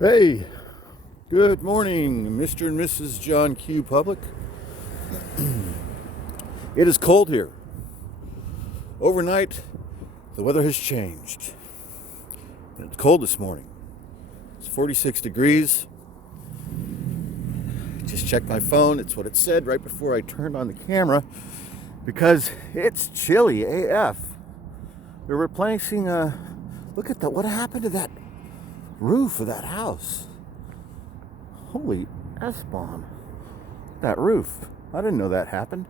Hey, good morning, Mr. and Mrs. John Q. Public. It is cold here. Overnight, the weather has changed. And it's cold this morning. It's 46 degrees. Just checked my phone. It's what it said right before I turned on the camera because it's chilly AF. They're replacing look at that. What happened to that roof of that house? Holy S-bomb. That roof. I didn't know that happened.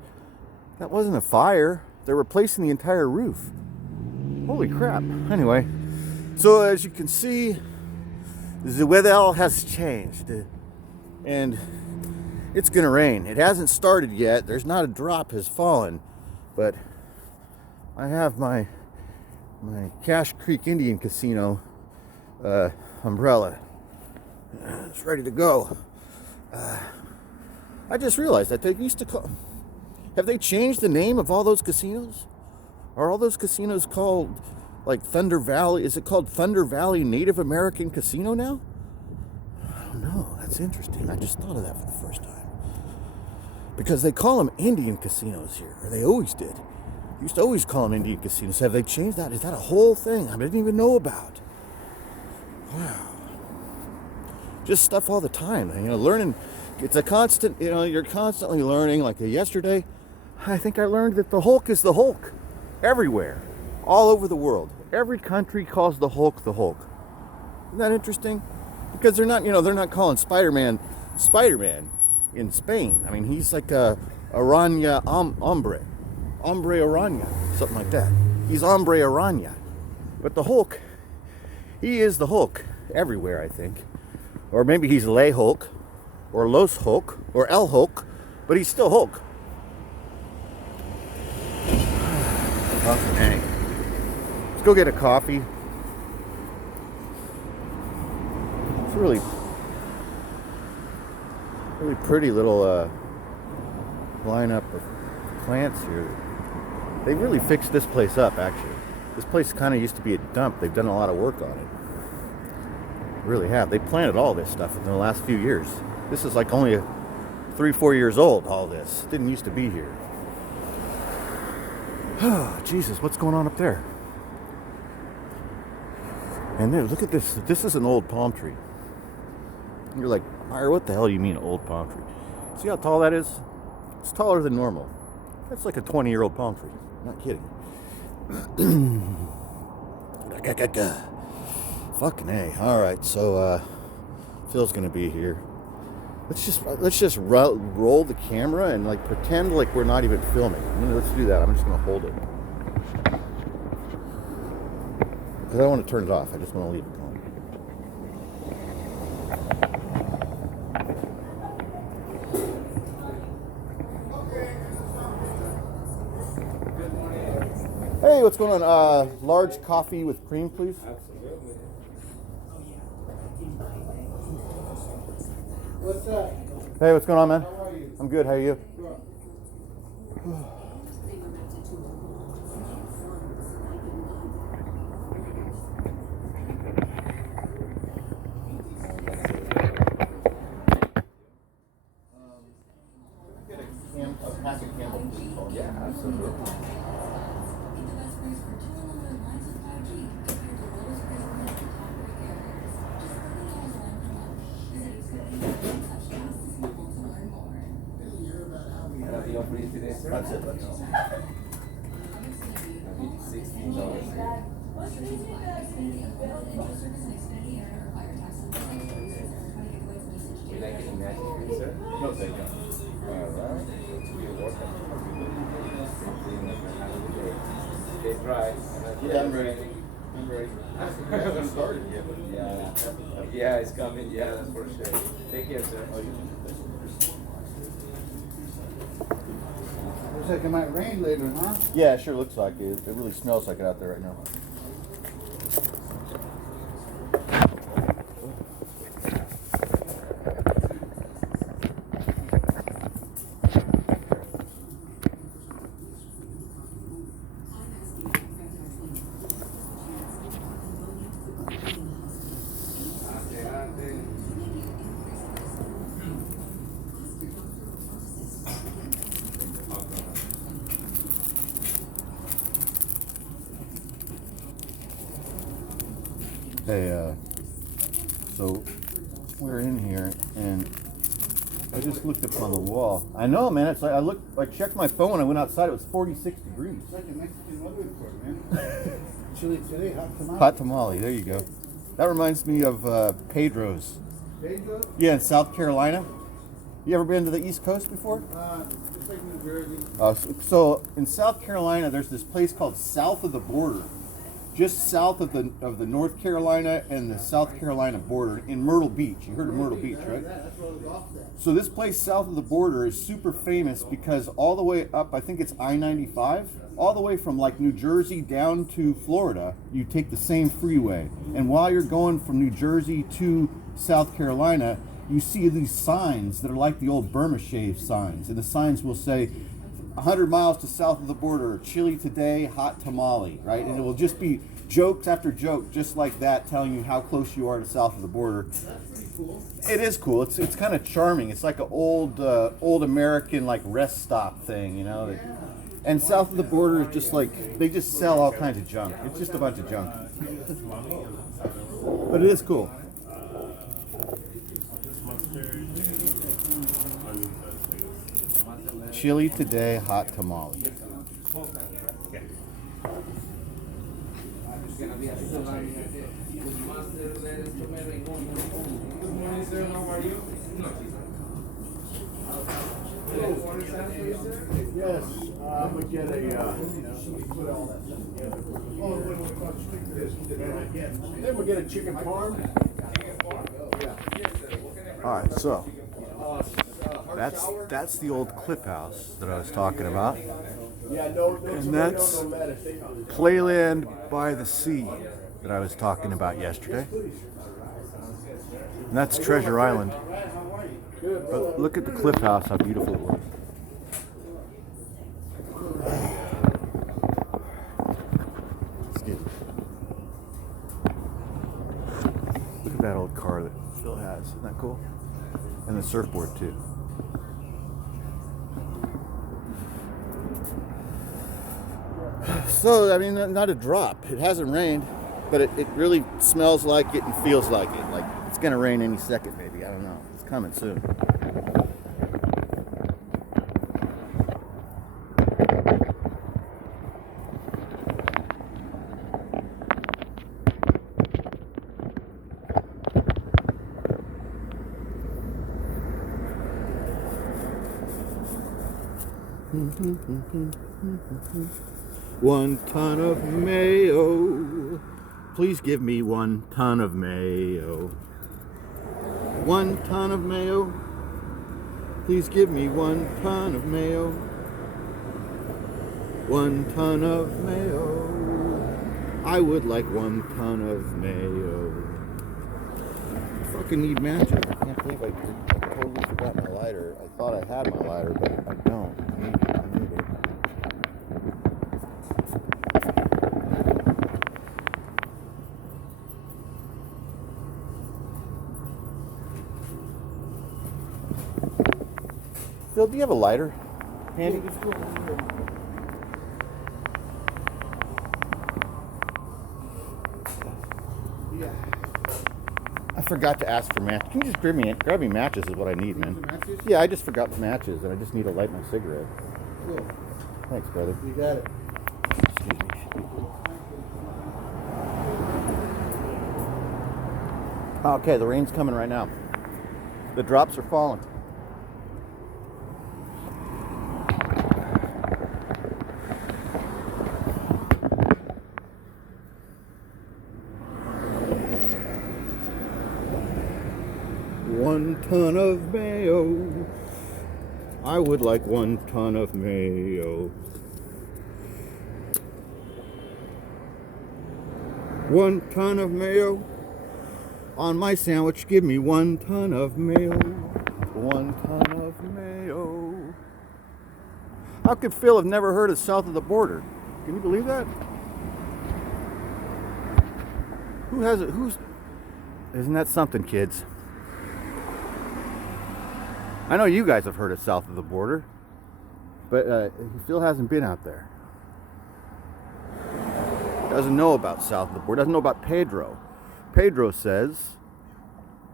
That wasn't a fire. They're replacing the entire roof. Holy crap. Anyway, so as you can see, the weather has changed. And it's going to rain. It hasn't started yet. There's not a drop has fallen. But I have my Cache Creek Indian Casino umbrella. It's ready to go. I just realized that they used to call... Have they changed the name of all those casinos? Are all those casinos called, like, Thunder Valley? Is it called Thunder Valley Native American Casino now? I don't know. That's interesting. I just thought of that for the first time. Because they call them Indian casinos here. Or they always did. Used to always call them Indian casinos. Have they changed that? Is that a whole thing I didn't even know about? Wow. Just stuff all the time. Learning. It's a constant, you're constantly learning. Like yesterday, I think I learned that the Hulk is the Hulk. Everywhere. All over the world. Every country calls the Hulk the Hulk. Isn't that interesting? Because they're not calling Spider-Man in Spain. I mean, he's like a Araña hombre. Hombre Araña. Something like that. He's Hombre Araña. But the Hulk, he is the Hulk everywhere, I think. Or maybe he's Le Hulk, or Los Hulk, or El Hulk, but he's still Hulk. Hey, let's go get a coffee. It's a really pretty little lineup of plants here. They really fixed this place up, actually. This place kind of used to be a dump. They've done a lot of work on it. Really have. They planted all this stuff in the last few years. This is like only 3-4 years old, all this. It didn't used to be here. Oh, Jesus, what's going on up there? And then look at this. This is an old palm tree. And you're like, Meyer, what the hell do you mean old palm tree? See how tall that is? It's taller than normal. That's like a 20-year-old palm tree. I'm not kidding. Fucking A. All right, so Phil's gonna be here. Let's just roll the camera and like pretend like we're not even filming. Let's do that. I'm just gonna hold it because I don't want to turn it off. I just want to leave it going. Hey, what's going on? Large coffee with cream, please. What's up? Hey, what's going on, man? How are you? I'm good. How are you? Good. Get a pack of Campbell, please. Yeah, absolutely. That's it. That's all. $16. You like any magic for you, sir? No, thank you. Alright. You're welcome. Stay dry. Yeah, I'm ready. I'm ready. I haven't started yet, but yeah, it's coming. Yeah, that's for sure. Take care, sir. Looks like it might rain later, huh? Yeah, it sure looks like it. It really smells like it out there right now. Okay. Hey, so we're in here, and I just looked up on the wall. I know, man. It's like I checked my phone when I went outside. It was 46 degrees. It's like a Mexican weather report, man. Chili today, hot tamale. Hot tamale. There you go. That reminds me of Pedro's. Pedro? Yeah, in South Carolina. You ever been to the East Coast before? It's like New Jersey. So in South Carolina, there's this place called South of the Border, just south of the North Carolina and the South Carolina border in Myrtle Beach. You heard of Myrtle Beach, right? That's where the golf is. So this place south of the border is super famous because all the way up, I think it's I-95, all the way from like New Jersey down to Florida, you take the same freeway. And while you're going from New Jersey to South Carolina, you see these signs that are like the old Burma shave signs. And the signs will say, 100 miles to south of the border, chili today, hot tamale, right? And it will just be jokes after joke, just like that, telling you how close you are to south of the border. That's pretty cool. It is cool. It's kind of charming. It's like an old American like rest stop thing, you know. And south of the border is just like they just sell all kinds of junk. It's just a bunch of junk, but it is cool. Chili today, hot tamale. Yes, I'm gonna get a. Put all that stuff together. Then we'll get a chicken parm. All right, so that's the old cliff house that I was talking about, Yeah, no, and that's Playland by the Sea that I was talking about yesterday. And that's Treasure Island. But look at the cliff house, how beautiful it was. Excuse me. Look at that old car that Phil has. Isn't that cool? And the surfboard too. So, I mean, not a drop. It hasn't rained, but it really smells like it and feels like it. Like it's going to rain any second, maybe. I don't know. It's coming soon. One ton of mayo. Please give me 1 ton of mayo. 1 ton of mayo. Please give me 1 ton of mayo. 1 ton of mayo. I would like 1 ton of mayo. I fucking need matches. I can't believe I totally forgot my lighter. I thought I had my lighter, but I don't. I need it. Phil, do you have a lighter handy? Yeah. I forgot to ask for matches. Can you just grab me matches is what I need, man. Matches? Yeah, I just forgot the matches and I just need to light my cigarette. Cool. Thanks, brother. You got it. Excuse me. Okay, the rain's coming right now. The drops are falling. One ton of mayo. I would like 1 ton of mayo. 1 ton of mayo on my sandwich. Give me 1 ton of mayo. 1 ton of mayo. How could Phil have never heard of South of the Border? Can you believe that? Who has it? Isn't that something, kids? I know you guys have heard of South of the Border, but Phil hasn't been out there. Doesn't know about South of the Border. Doesn't know about Pedro. Pedro says,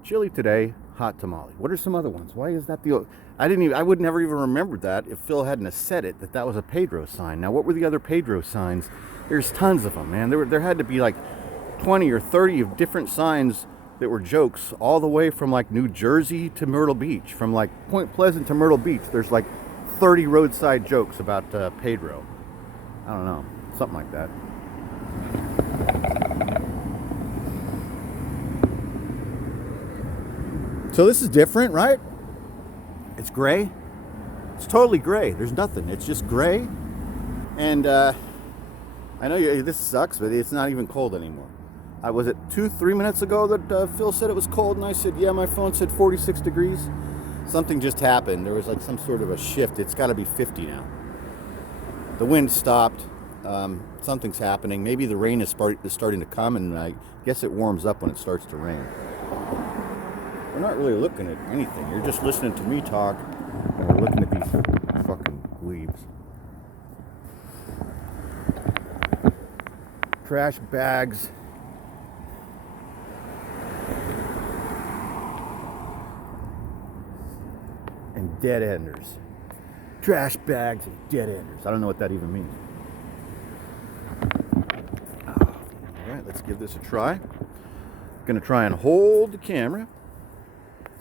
chili today, hot tamale. What are some other ones? Why is that the... I would never even remembered that if Phil hadn't have said it, that was a Pedro sign. Now, what were the other Pedro signs? There's tons of them, man. There had to be like 20 or 30 of different signs that were jokes all the way from like New Jersey to Myrtle Beach. From like Point Pleasant to Myrtle Beach, there's like 30 roadside jokes about Pedro. I don't know, something like that. So this is different, right? It's gray. It's totally gray. There's nothing. It's just gray. And I know this sucks, but it's not even cold anymore. Was it 2-3 minutes ago that Phil said it was cold, and I said, yeah, my phone said 46 degrees. Something just happened. There was like some sort of a shift. It's got to be 50 now. The wind stopped. Something's happening. Maybe the rain is starting to come, and I guess it warms up when it starts to rain. We're not really looking at anything. You're just listening to me talk, and we're looking at these fucking leaves. Trash bags. And dead enders. Trash bags and dead enders. I don't know what that even means. Alright, let's give this a try. Gonna try and hold the camera.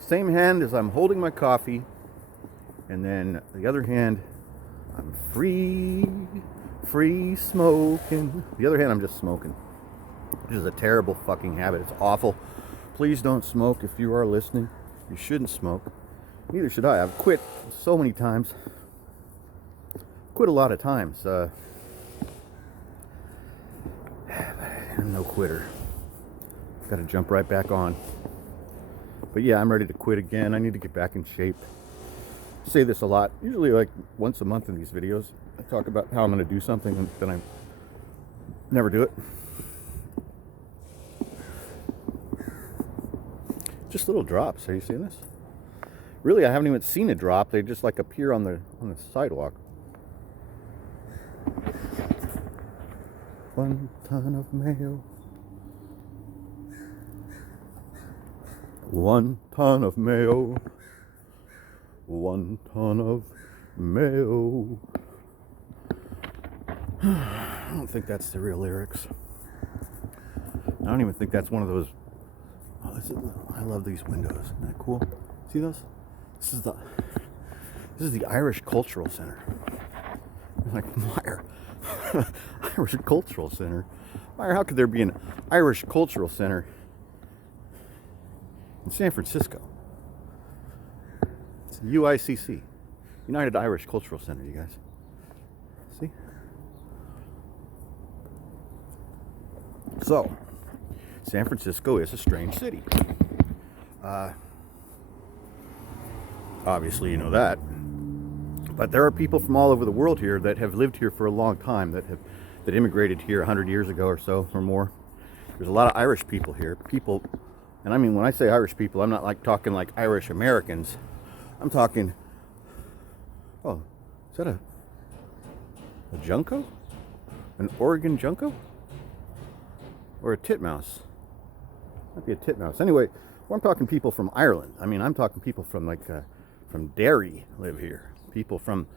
Same hand as I'm holding my coffee. And then the other hand, I'm free smoking. The other hand, I'm just smoking. Which is a terrible fucking habit. It's awful. Please don't smoke if you are listening. You shouldn't smoke. Neither should I. I've quit so many times. Quit a lot of times. I'm no quitter. Got to jump right back on. But yeah, I'm ready to quit again. I need to get back in shape. I say this a lot. Usually like once a month in these videos. I talk about how I'm going to do something and then I never do it. Just little drops. Are you seeing this? Really, I haven't even seen a drop. They just like appear on the sidewalk. 1 ton of mayo. 1 ton of mayo. 1 ton of mayo. I don't think that's the real lyrics. I don't even think that's one of those. I love these windows. Isn't that cool? See those? This is the Irish Cultural Center. I'm like, Meyer, Irish Cultural Center. Meyer, how could there be an Irish Cultural Center in San Francisco? It's UICC, United Irish Cultural Center. You guys see? So, San Francisco is a strange city. Obviously, you know that. But there are people from all over the world here that have lived here for a long time, that immigrated here 100 years ago or so, or more. There's a lot of Irish people here. People, and I mean, when I say Irish people, I'm not like talking like Irish Americans. I'm talking, oh, is that a junco? An Oregon junco? Or a titmouse? Might be a titmouse. Anyway, well, I'm talking people from Ireland. I mean, I'm talking people from like from Derry live here. People from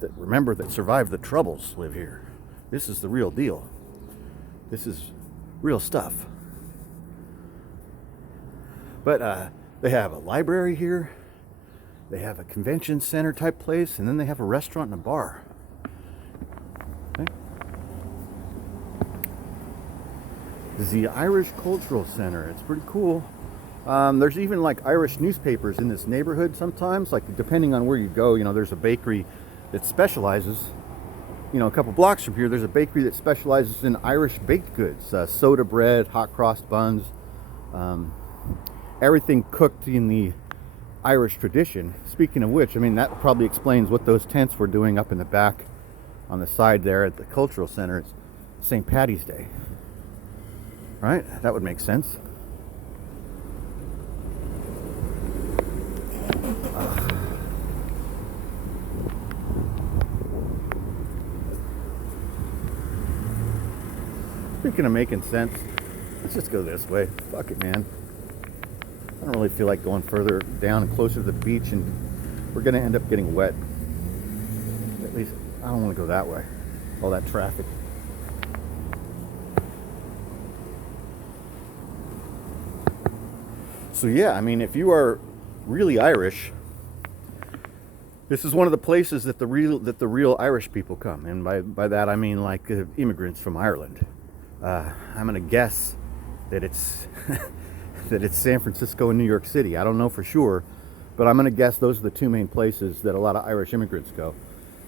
that survived the Troubles live here. This is the real deal. This is real stuff. But they have a library here. They have a convention center type place, and then they have a restaurant and a bar. Okay. This is the Irish Cultural Center. It's pretty cool. There's even like Irish newspapers in this neighborhood sometimes, like depending on where you go. You know, there's a bakery that specializes, you know, a couple blocks from here, there's a bakery that specializes in Irish baked goods, soda bread, hot cross buns, everything cooked in the Irish tradition. Speaking of which, I mean, that probably explains what those tents were doing up in the back on the side there at the Cultural Center. It's St. Paddy's Day, right? That would make sense. Speaking of making sense, Let's just go this way. Fuck it, man. I don't really feel like going further down and closer to the beach, and we're gonna end up getting wet. At least I don't want to go that way. All that traffic. So yeah, I mean, if you are really Irish, this is one of the places that the real Irish people come, and by that I mean like immigrants from Ireland. I'm gonna guess that it's that it's San Francisco and New York City. I don't know for sure, but I'm gonna guess those are the two main places that a lot of Irish immigrants go.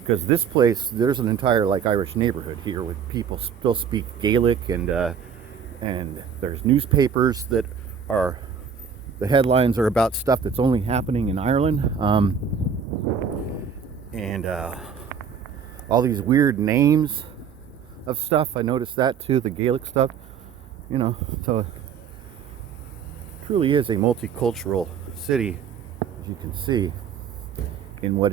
Because this place, there's an entire like Irish neighborhood here with people still speak Gaelic, and there's newspapers that are, the headlines are about stuff that's only happening in Ireland, and all these weird names of stuff. I noticed that too, the Gaelic stuff. You know, so it truly is a multicultural city, as you can see, in what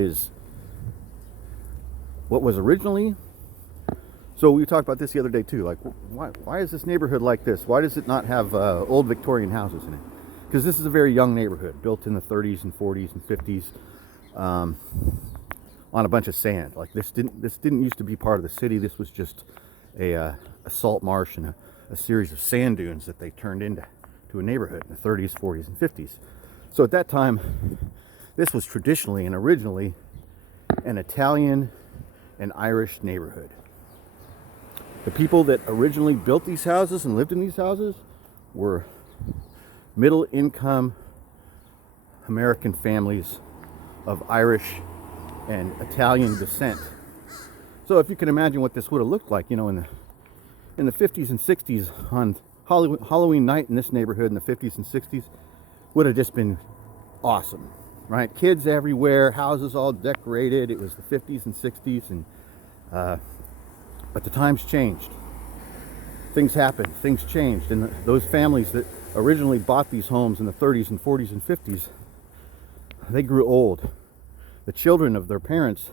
was originally. So we talked about this the other day too. Like, why is this neighborhood like this? Why does it not have old Victorian houses in it? Because this is a very young neighborhood, built in the 30s and 40s and 50s, on a bunch of sand. Like this didn't used to be part of the city. This was just a salt marsh and a series of sand dunes that they turned into a neighborhood in the 30s, 40s, and 50s. So at that time, this was traditionally and originally an Italian and Irish neighborhood. The people that originally built these houses and lived in these houses were middle income American families of Irish and Italian descent. So if you can imagine what this would have looked like, you know, in the 50s and 60s, on Halloween night in this neighborhood in the 50s and 60s, would have just been awesome, right? Kids everywhere, houses all decorated. It was the 50s and 60s, and but the times changed. Things happened, things changed, and those families that originally bought these homes in the 30s and 40s and 50s, they grew old. The children of their parents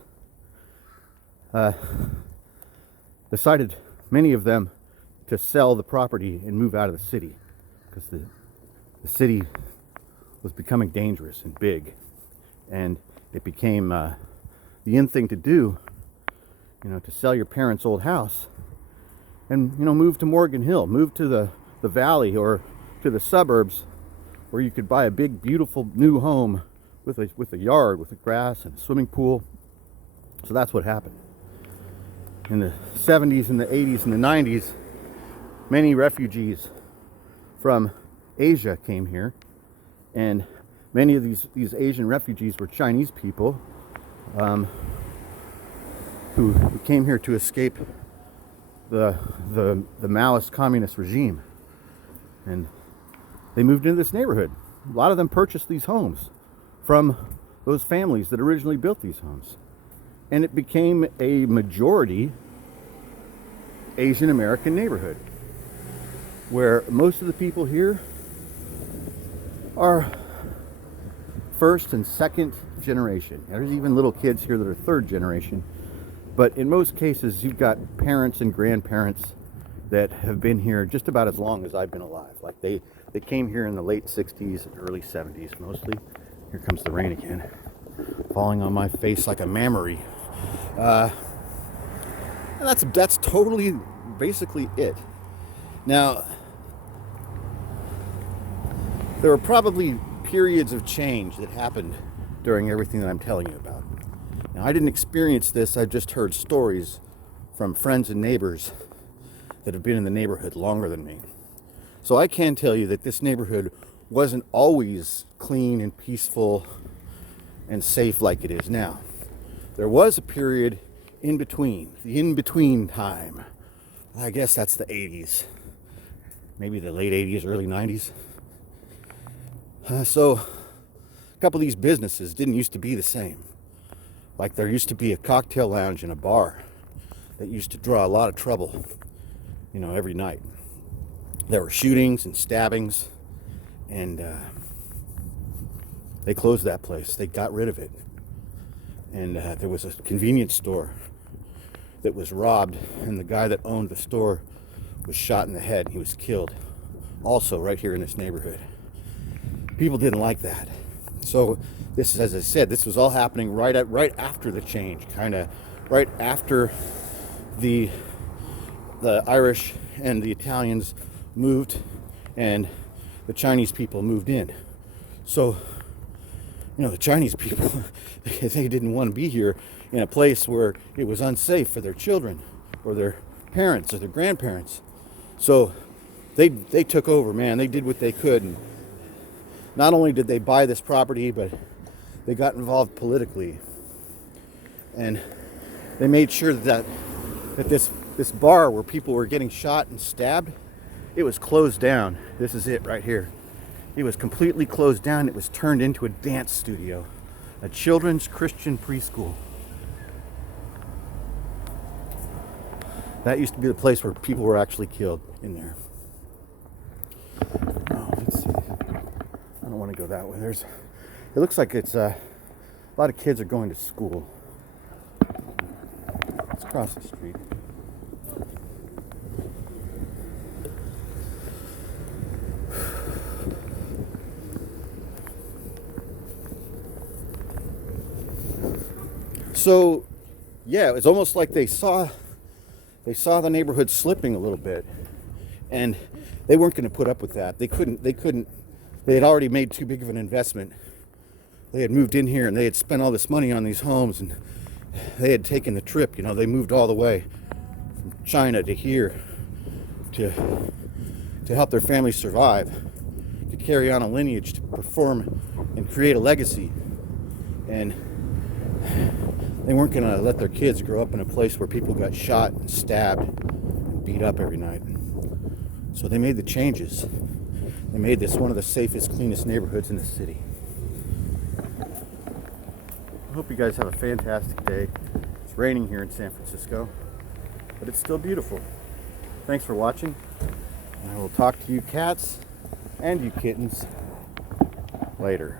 decided, many of them, to sell the property and move out of the city, because the city was becoming dangerous and big, and it became the in thing to do, you know, to sell your parents' old house and, you know, move to Morgan Hill, move to the valley or to the suburbs, where you could buy a big, beautiful new home with a yard, with a grass and a swimming pool. So that's what happened. In the 70s and the 80s and the 90s, many refugees from Asia came here, and many of these Asian refugees were Chinese people who came here to escape the Maoist communist regime, and they moved into this neighborhood. A lot of them purchased these homes from those families that originally built these homes, and it became a majority Asian American neighborhood, where most of the people here are first and second generation. There's even little kids here that are third generation, but in most cases you've got parents and grandparents that have been here just about as long as I've been alive. Like they came here in the late 60s and early 70s mostly. Here comes the rain again, falling on my face like a memory. That's totally basically it. Now, there were probably periods of change that happened during everything that I'm telling you about. Now, I didn't experience this. I just heard stories from friends and neighbors that have been in the neighborhood longer than me. So I can tell you that this neighborhood wasn't always clean and peaceful and safe like it is now. There was a period in between, the in-between time. I guess that's the 80s, maybe the late 80s, early 90s. So a couple of these businesses didn't used to be the same. Like there used to be a cocktail lounge and a bar that used to draw a lot of trouble, you know, every night. There were shootings and stabbings, and they closed that place. They got rid of it. And there was a convenience store that was robbed, and the guy that owned the store was shot in the head. He was killed also right here in this neighborhood. People didn't like that. So this, as I said, this was all happening right after the change, kind of right after the Irish and the Italians moved and the Chinese people moved in. So, the Chinese people, they didn't want to be here in a place where it was unsafe for their children or their parents or their grandparents. So they took over, man. They did what they could. And not only did they buy this property, but they got involved politically. And they made sure that this bar where people were getting shot and stabbed, it was closed down. This is it right here. It was completely closed down. It was turned into a dance studio, a children's Christian preschool. That used to be the place where people were actually killed, in there. Oh, let's see. I don't want to go that way. It looks like it's a lot of kids are going to school. Let's cross the street. So, yeah, it's almost like they saw the neighborhood slipping a little bit, and they weren't going to put up with that. They couldn't. They had already made too big of an investment. They had moved in here and they had spent all this money on these homes, and they had taken the trip. They moved all the way from China to here to help their family survive, to carry on a lineage, to perform and create a legacy. And they weren't going to let their kids grow up in a place where people got shot and stabbed and beat up every night. So they made the changes. They made this one of the safest, cleanest neighborhoods in the city. I hope you guys have a fantastic day. It's raining here in San Francisco, but it's still beautiful. Thanks for watching. And I will talk to you cats and you kittens later.